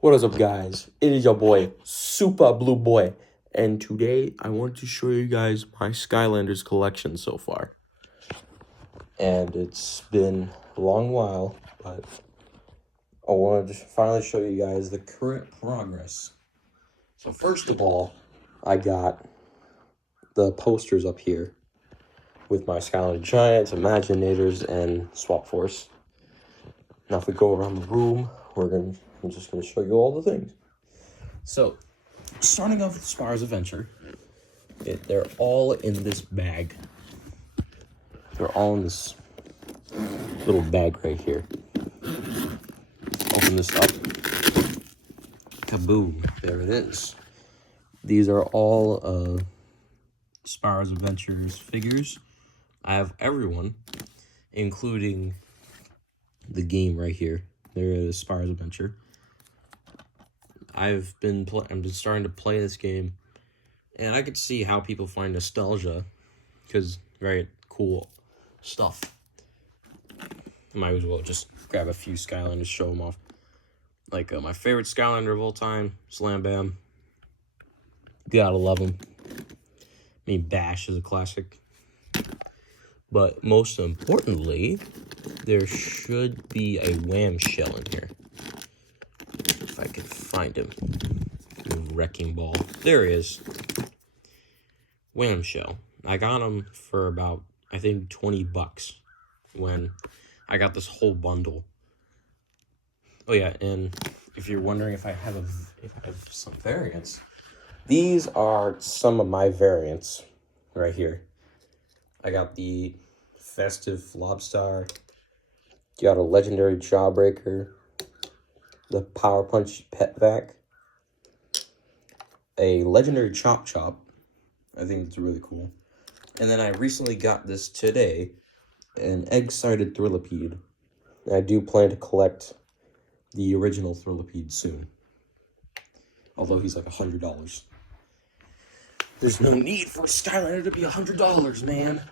What is up, guys? It is your boy, Super Blue Boy, and today I want to show you guys my Skylanders collection so far. And it's been a long while, but I wanted to finally show you guys the current progress. So first of all, I got the posters up here with my Skylander Giants, Imaginators, and Swap Force. Now if we go around the room, I'm just going to show you all the things. So, starting off with Spyro's Adventure, they're all in this bag. They're all in this little bag right here. Open this up. Kaboom. There it is. These are all Spyro's Adventures figures. I have everyone, including the game right here. There is Spyro's Adventure. I'm just starting to play this game, and I could see how people find nostalgia, because very cool stuff. Might as well just grab a few Skylanders, show them off. Like my favorite Skylander of all time, Slam Bam. Gotta love him. I mean, Bash is a classic. But most importantly, there should be a Wham shell in here. If I can find him. Wrecking Ball. There he is. Wham shell. I got him for about, I think, 20 bucks when I got this whole bundle. Oh yeah, and if you're wondering if I have some variants, these are some of my variants right here. I got the Festive Lobstar, got a Legendary Jawbreaker, the Power Punch Pet Vac, a Legendary Chop Chop. I think it's really cool. And then I recently got this today, an Egg-Sided Thrillipede. I do plan to collect the original Thrillipede soon, although he's like $100. There's no need for a Skylander to be $100, man.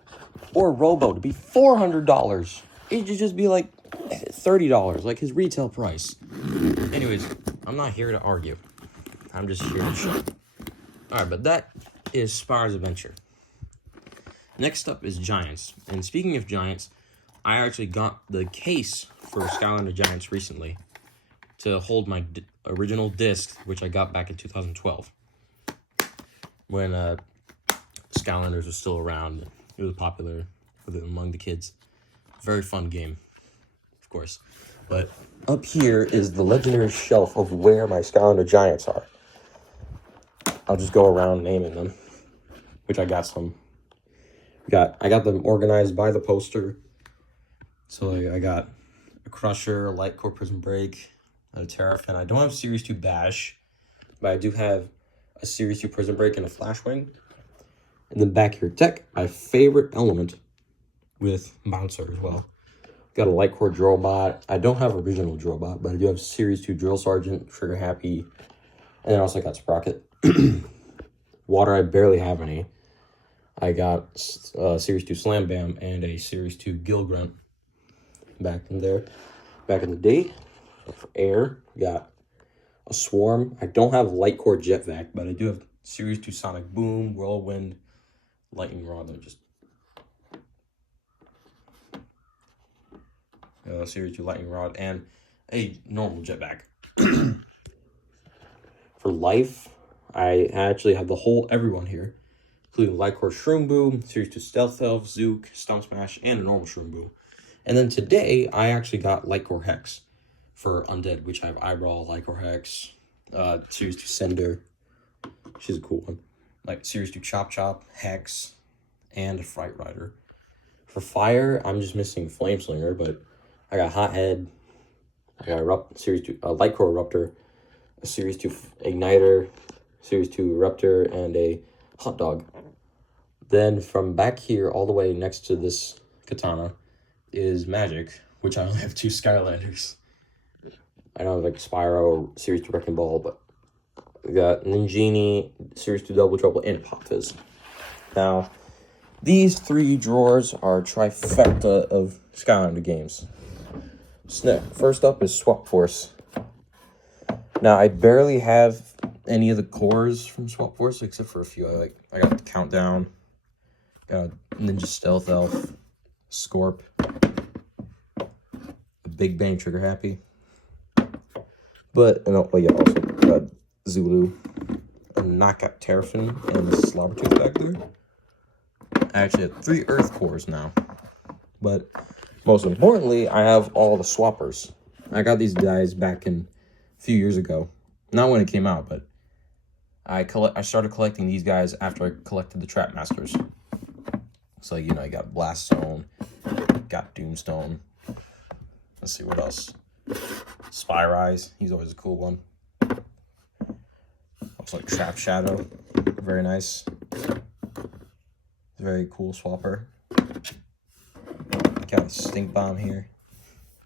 Or Robo to be $400. It should just be like $30, like his retail price. Anyways, I'm not here to argue. I'm just here to show. Alright, but that is Spyro's Adventure. Next up is Giants. And speaking of Giants, I actually got the case for Skylander Giants recently to hold my original disc, which I got back in 2012. When Skylanders was still around. It was popular among the kids. Very fun game, of course. But up here is the legendary shelf of where my Skylander Giants are. I'll just go around naming them, which I got some. I got them organized by the poster. So I got a Crusher, a Light Core Prison Break, a Terrafin. I don't have Series 2 Bash, but I do have a Series 2 Prison Break and a Flashwing. And then back here, Tech, my favorite element with Bouncer as well. Got a Light Core Drillbot. I don't have original Drillbot, but I do have Series 2 Drill Sergeant, Trigger Happy, and then also got Sprocket. Water, I barely have any. I got Series 2 Slam Bam and a Series 2 Gill Grunt back in the day. For air, got a Swarm. I don't have Light Core Jet Vac, but I do have Series 2 Sonic Boom, Whirlwind, Lightning Rod. Series 2 Lightning Rod, and a normal Jetpack. For life, I actually have everyone here, including Light Core Shroom Boo, Series 2 Stealth Elf, Zook, Stomp Smash, and a normal Shroom Boo. And then today, I actually got Light Core Hex for Undead, which I have Eyebrow, Light Core Hex, Series 2 Cinder. She's a cool one. Like Series 2 Chop Chop, Hex, and a Fright Rider. For fire, I'm just missing Flame Slinger, but I got Hothead, I got Series 2 Light Core Eruptor, a Series 2 Igniter, Series 2 Eruptor, and a Hot Dog. Then from back here, all the way next to this katana, is Magic, which I only have 2 Skylanders. I don't have like Spyro, Series 2 Wrecking Ball, but we got Ninjini, Series 2 Double Trouble, and Pop Fizz. Now, these 3 drawers are trifecta of Skylander games. First up is Swap Force. Now, I barely have any of the cores from Swap Force, except for a few. I got the Countdown, got Ninja Stealth Elf, Scorp, the Big Bang Trigger Happy, but, and yeah, also got Zulu, a Knockout Terrafin, and the Slobbertooth back there. I actually have 3 Earth cores now, but most importantly, I have all the swappers. I got these guys back in a few years ago. Not when it came out, but I started collecting these guys after I collected the Trap Masters. So, you know, I got Blaststone, got Doomstone. Let's see what else. Spyrise, he's always a cool one. Looks like Trap Shadow, very nice. Very cool swapper. Got a Stink Bomb here.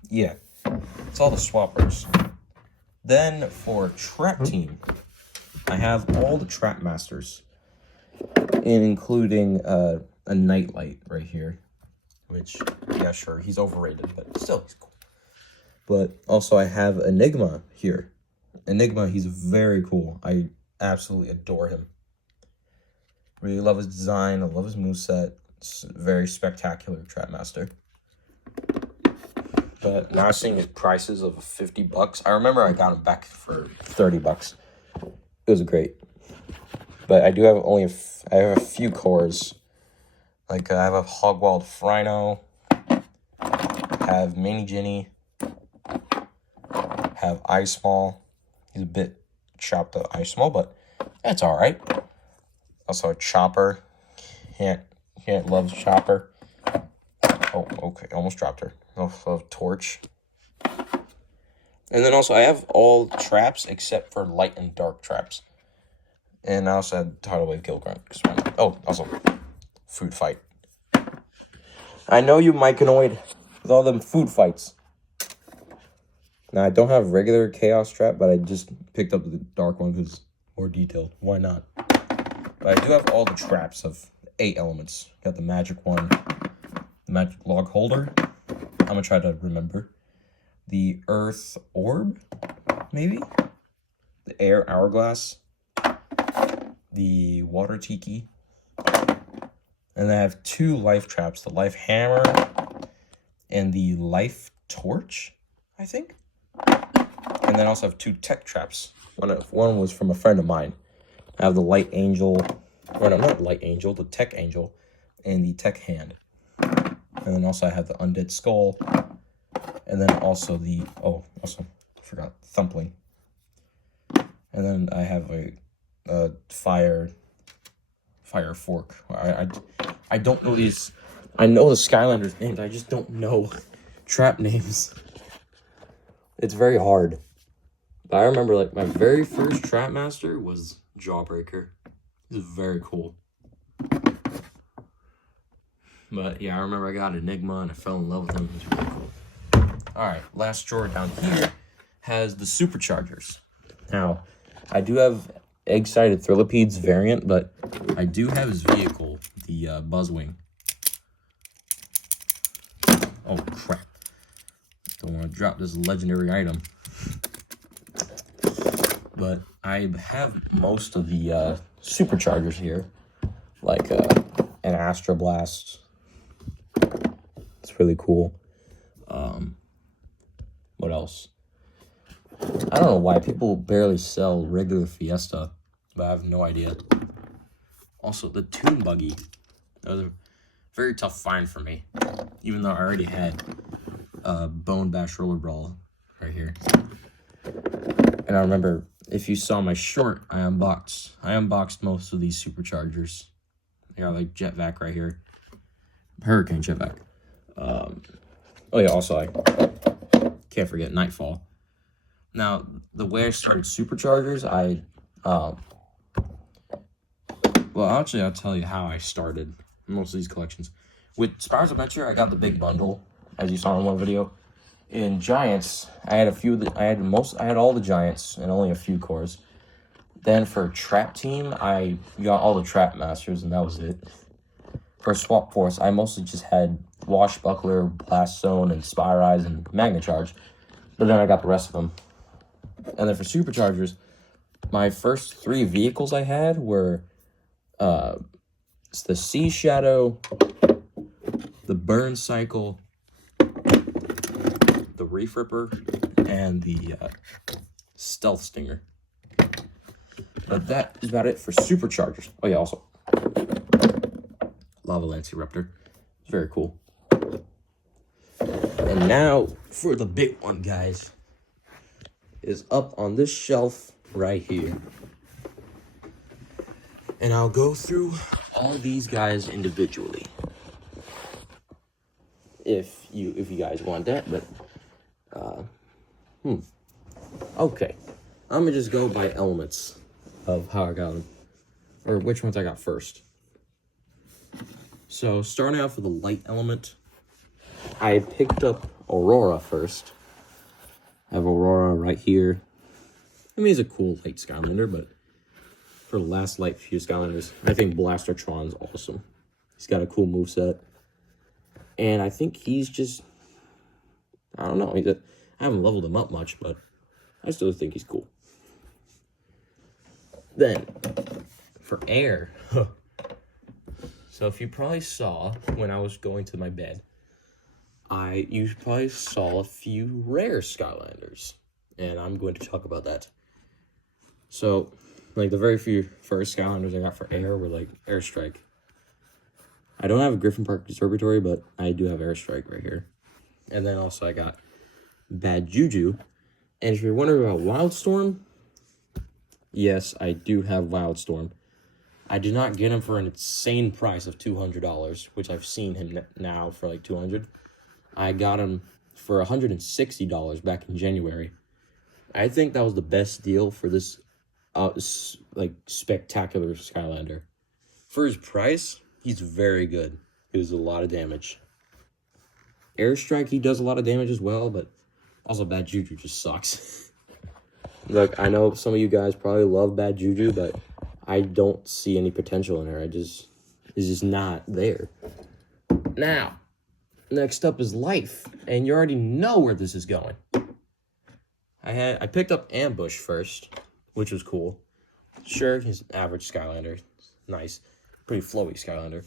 Yeah, it's all the swappers. Then for Trap Team, I have all the Trap Masters, including a Nightlight right here, which, yeah, sure, he's overrated, but still, he's cool. But also I have Enigma here. Enigma, he's very cool. I absolutely adore him. Really love his design. I love his moveset. It's a very spectacular Trap Master. But now seeing his prices of $50, I remember I got him back for $30. It was great. But I do have I have a few cores. Like I have a Hogwald Frino, have Mini Ginny, have Ice Mall. He's a bit chopped up Ice Mall, but that's all right. Also a Chopper. Can't love Chopper. Oh, okay, almost dropped her. Also Torch. And then also I have all traps except for light and dark traps. And I also had Tidal Wave Kill Grunt. Oh, also Food Fight. I know you might get annoyed with all them food fights. Now I don't have regular Chaos Trap, but I just picked up the dark one because more detailed. Why not? But I do have all the traps of 8 elements. Got the magic one, the magic log holder. I'm gonna try to remember. The earth orb, maybe? The air hourglass. The water tiki. And I have 2 life traps, the life hammer and the life torch, I think. And then I also have 2 tech traps. One was from a friend of mine. I have the light angel, or no, not light angel, the tech angel, and the tech hand. And then also I have the undead skull. And then also the, I forgot, Thumpling. And then I have a fire fork. I don't know these. I know the Skylanders names. I just don't know trap names. It's very hard. But I remember, like, my very first Trap Master was Jawbreaker. He's very cool. But, yeah, I remember I got Enigma and I fell in love with him. He's really cool. Alright, last drawer down here has the Superchargers. Now, I do have Egg-Sided Thrillipede's variant, but I do have his vehicle, the Buzzwing. Oh, crap. Don't want to drop this legendary item. But I have most of the Superchargers here, like an Astro Blast. It's really cool. What else? I don't know why people barely sell regular Fiesta, but I have no idea. Also, the Toon Buggy. That was a very tough find for me, even though I already had Bone Bash Roller Brawl right here. And I remember, if you saw my short, I unboxed most of these Superchargers. I got like Jetvac right here. Hurricane Jetvac. Oh yeah, also I can't forget Nightfall. Now, the way I started Superchargers, well, actually, I'll tell you how I started most of these collections. With Spyro's Adventure, I got the big bundle, as you saw in one video. In Giants, I had I had all the Giants and only a few cores. Then for Trap Team, I got all the Trap Masters, and that was it. For Swap Force, I mostly just had Washbuckler, Blast Zone, and Spyrise, and Magna Charge. But then I got the rest of them. And then for superchargers, my first 3 vehicles I had were it's the Sea Shadow, the Burn Cycle, the Reef Ripper, and the Stealth Stinger. But that is about it for superchargers. Oh yeah, also Lava Lance Eruptor. It's very cool. And now for the big one, guys, is up on this shelf right here. And I'll go through all these guys individually. If you guys want that, but okay. I'm gonna just go by elements of how I got them, or which ones I got first. So starting out with the light element, I picked up Aurora first. I have Aurora right here. I mean, he's a cool light Skylander, but for the last light few Skylanders, I think Blastertron's awesome. He's got a cool moveset. And I think he's just, I don't know, I haven't leveled him up much, but I still think he's cool. Then, for air, so if you probably saw when I was going to my bed, you probably saw a few rare Skylanders, and I'm going to talk about that. So, like, the very few first Skylanders I got for air were, like, Airstrike. I don't have a Griffin Park Observatory, but I do have Airstrike right here. And then also I got Bad Juju. And if you're wondering about Wildstorm, yes, I do have Wildstorm. I did not get him for an insane price of $200, which I've seen him now for like $200. I got him for $160 back in January. I think that was the best deal for this like spectacular Skylander. For his price, he's very good. He does a lot of damage. Airstrike, he does a lot of damage as well, but also Bad Juju just sucks. Look, I know some of you guys probably love Bad Juju, but I don't see any potential in her. It's just not there. Now, next up is Life, and you already know where this is going. I picked up Ambush first, which was cool. Sure, he's an average Skylander. Nice. Pretty flowy Skylander.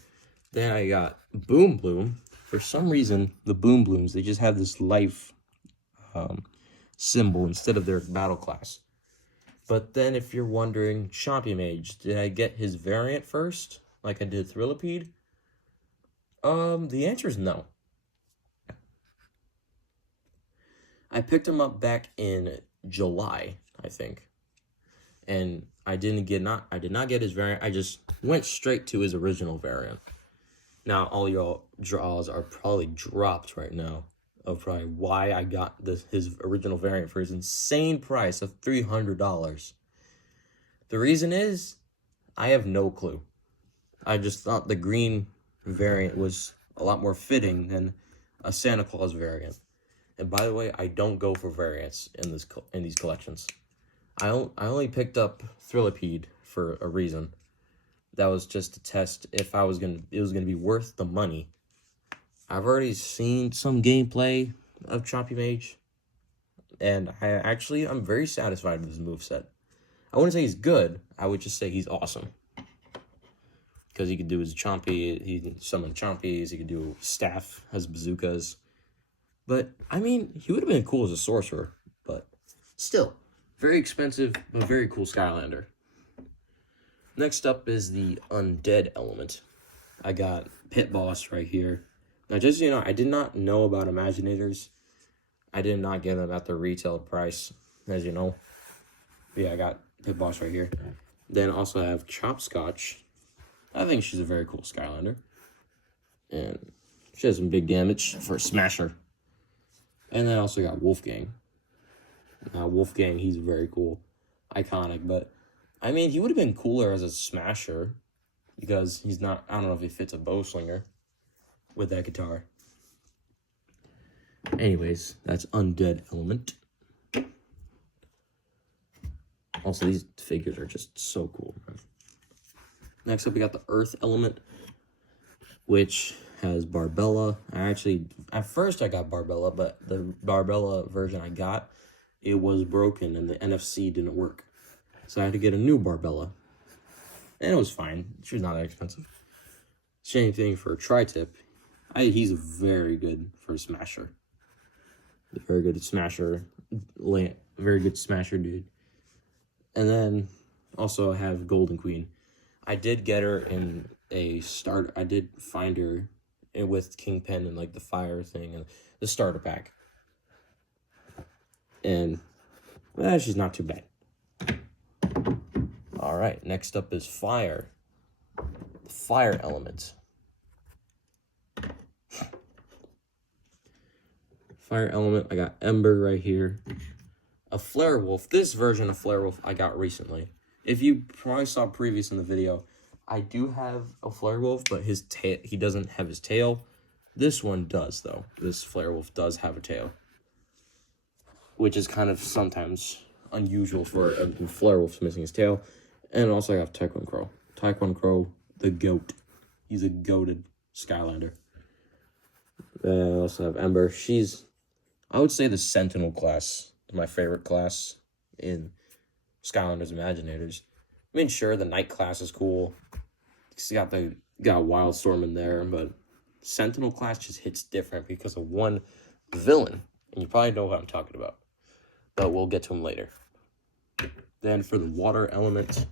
Then I got Boom Bloom. For some reason, the Boom Blooms, they just have this life symbol instead of their battle class. But then if you're wondering, Chompy Mage, did I get his variant first, like I did Thrillipede? The answer is no. I picked him up back in July, I think. And I did not get his variant. I just went straight to his original variant. Now, all y'all draws are probably dropped right now of probably why I got his original variant for his insane price of $300. The reason is, I have no clue. I just thought the green variant was a lot more fitting than a Santa Claus variant. And by the way, I don't go for variants in these collections. I only picked up Thrillipede for a reason. That was just to test if it was gonna be worth the money. I've already seen some gameplay of Chompy Mage, and I'm very satisfied with his moveset. I wouldn't say he's good, I would just say he's awesome. Because he could do his Chompy, he can summon Chompies, he could do staff, has bazookas. But, I mean, he would have been cool as a sorcerer, but still, very expensive, but very cool Skylander. Next up is the Undead element. I got Pit Boss right here. Now, just so you know, I did not know about Imaginators. I did not get them at the retail price, as you know. But yeah, I got Pit Boss right here. Then also I have Chopscotch. I think she's a very cool Skylander. And she has some big damage for a Smasher. And then I also got Wolfgang. Now, Wolfgang, he's very cool. Iconic, but I mean, he would have been cooler as a Smasher because he's not, I don't know if he fits a Bowslinger with that guitar. Anyways, that's Undead element. Also, these figures are just so cool. Next up, we got the Earth element, which has Barbella. At first I got Barbella, but the Barbella version I got it was broken and the NFC didn't work. So I had to get a new Barbella. And it was fine. She was not that expensive. Same thing for a tri-tip. He's very good for a smasher. Very good smasher. Very good smasher dude. And then also I have Golden Queen. I did get her in a start. I did find her with Kingpin and like the fire thing and the starter pack. And she's not too bad. All right, next up is fire. The fire element. Fire element, I got Ember right here. A Flare Wolf. This version of Flare Wolf I got recently. If you probably saw previous in the video, I do have a Flare Wolf, but his tail, he doesn't have his tail. This one does, though. This Flare Wolf does have a tail, which is kind of sometimes unusual for a Flare Wolf missing his tail. And also I have Taekwon Crow. Taekwon Crow, the GOAT. He's a goated Skylander. I also have Ember. She's, I would say, the Sentinel class. My favorite class in Skylanders Imaginators. I mean, sure, the Night class is cool. It's got Wildstorm in there, but Sentinel class just hits different because of one villain. And you probably know what I'm talking about. But we'll get to him later. Then for the water element,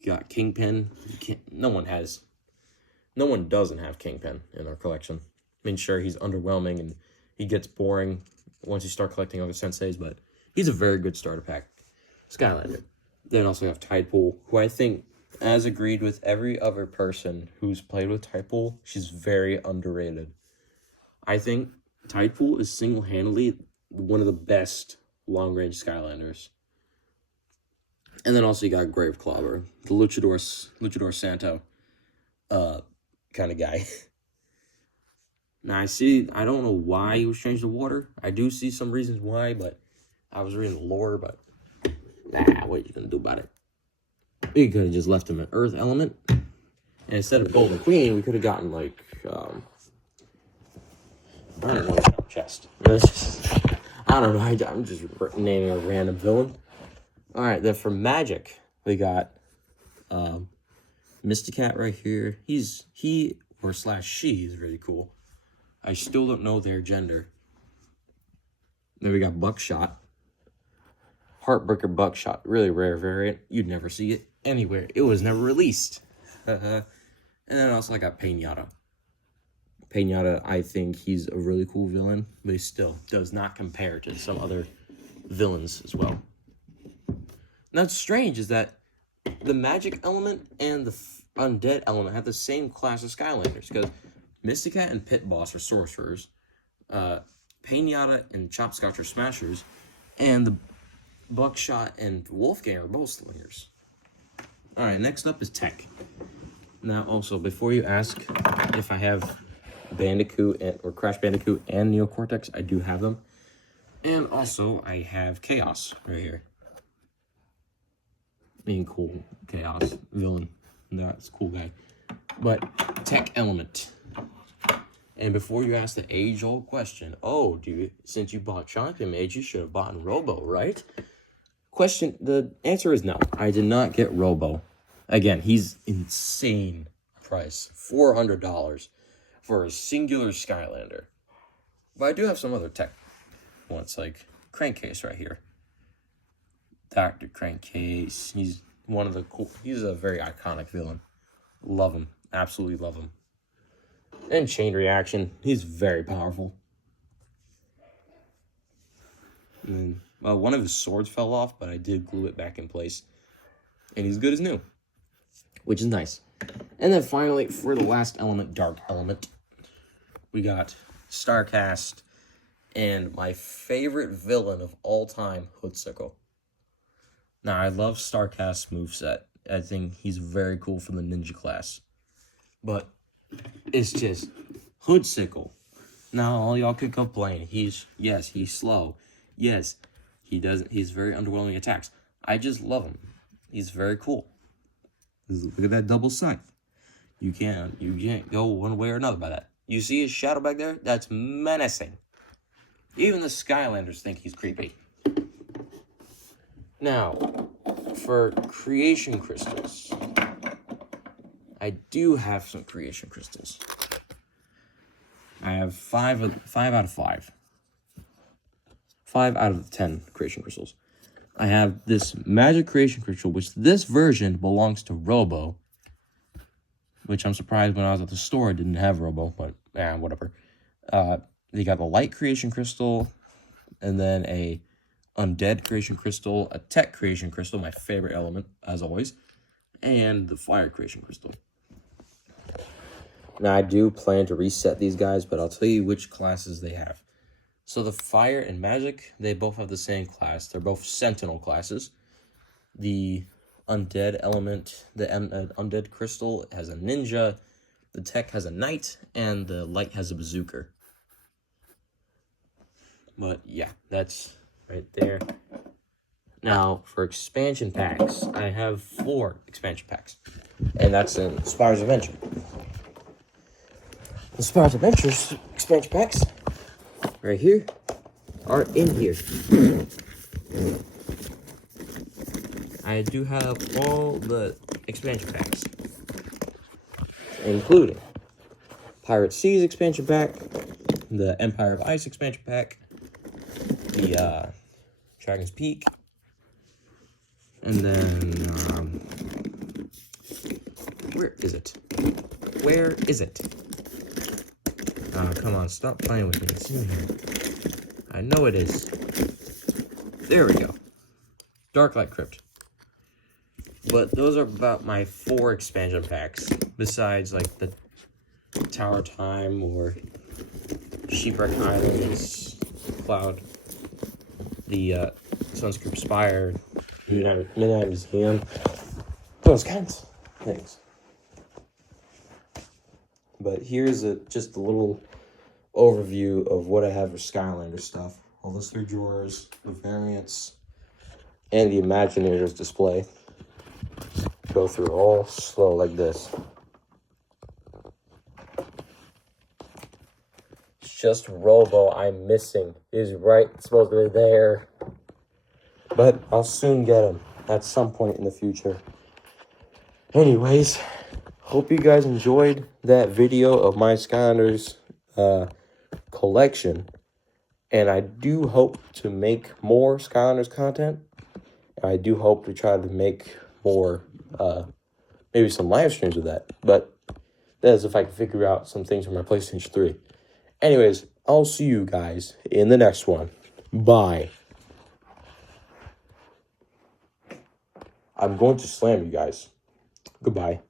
you got Kingpin. No one doesn't have Kingpin in our collection. I mean, sure, he's underwhelming and he gets boring once you start collecting other senseis, but he's a very good starter pack Skylander. Then also have Tidepool, who I think, as agreed with every other person who's played with Tidepool, she's very underrated. I think Tidepool is single-handedly one of the best long-range Skylanders. And then also you got Graveclawber, the Luchador Santo kind of guy. Now, I don't know why he was changed to water. I do see some reasons why, but I was reading the lore, but what are you going to do about it? We could have just left him an earth element. And instead of Golden Queen, we could have gotten, like, I don't know, chest. I don't know, I'm just naming a random villain. Alright, then for magic, we got Mysticat right here. He or she is really cool. I still don't know their gender. Then we got Buckshot. Heartbreaker Buckshot. Really rare variant. You'd never see it anywhere. It was never released. And then also I got Painata. Painata, I think he's a really cool villain, but he still does not compare to some other villains as well. Now, what's strange is that the magic element and the undead element have the same class of Skylanders, because Mysticat and Pit Boss are sorcerers, Painata and Chopscotch are smashers, and the Buckshot and Wolfgang are both slingers. Alright, next up is tech. Now, also, before you ask if I have Bandicoot or Crash Bandicoot and Neocortex, I do have them. And also, I have Chaos right here. Being cool, Chaos villain. That's a cool guy. But tech element. And before you ask the age-old question, oh, dude, since you bought Champion Mage, you should have bought Robo, right? The answer is no. I did not get Robo. Again, he's insane price. $400 for a singular Skylander. But I do have some other tech ones, like Crankcase right here. Dr. Crankcase. He's one of the cool. He's a very iconic villain. Love him. Absolutely love him. And Chain Reaction. He's very powerful. And then, one of his swords fell off, but I did glue it back in place. And he's good as new, which is nice. And then finally, for the last element, Dark Element, we got Starcast and my favorite villain of all time, Hoodsickle. Now, I love Starcast's moveset. I think he's very cool for the ninja class. But it's just Hoodsickle. Now, all y'all could complain. He's slow. Yes, he's very underwhelming attacks. I just love him. He's very cool. Look at that double scythe. You can't go one way or another by that. You see his shadow back there? That's menacing. Even the Skylanders think he's creepy. Now, for creation crystals, I do have some creation crystals. I have 5 out of 5. 5 out of 10 creation crystals. I have this magic creation crystal, which this version belongs to Robo, which I'm surprised when I was at the store it didn't have Robo, but whatever. They got the light creation crystal, and then a undead creation crystal, a tech creation crystal, my favorite element, as always, and the fire creation crystal. Now, I do plan to reset these guys, but I'll tell you which classes they have. So the fire and magic, they both have the same class. They're both sentinel classes. The undead element, the undead crystal has a ninja, the tech has a knight, and the light has a bazooka. But yeah, that's right there. Now, for expansion packs, I have 4 expansion packs. And that's in Spyro's Adventure. The Spyro's Adventures expansion packs, right here, are in here. I do have all the expansion packs, including Pirate Seas expansion pack, the Empire of Ice expansion pack, the Dragon's Peak, and then, where is it? Where is it? Come on, stop playing with me. It's in here. I know it is. There we go. Darklight Crypt. But those are about my 4 expansion packs. Besides, like, the Tower Time or Shipwreck Islands, Cloud, the Sunscript Spire, Midnight Museum, those kinds of things. But here's just a little overview of what I have for Skylanders stuff. All those 3 drawers, the variants, and the Imaginators display. Go through all slow like this. It's just Robo I'm missing. He's right, supposed to be there. But I'll soon get him at some point in the future. Anyways, hope you guys enjoyed that video of my Skylanders collection. And I do hope to make more Skylanders content. I do hope to try to make more, maybe some live streams of that. But that is if I can figure out some things for my PlayStation 3. Anyways, I'll see you guys in the next one. Bye. I'm going to slam you guys. Goodbye.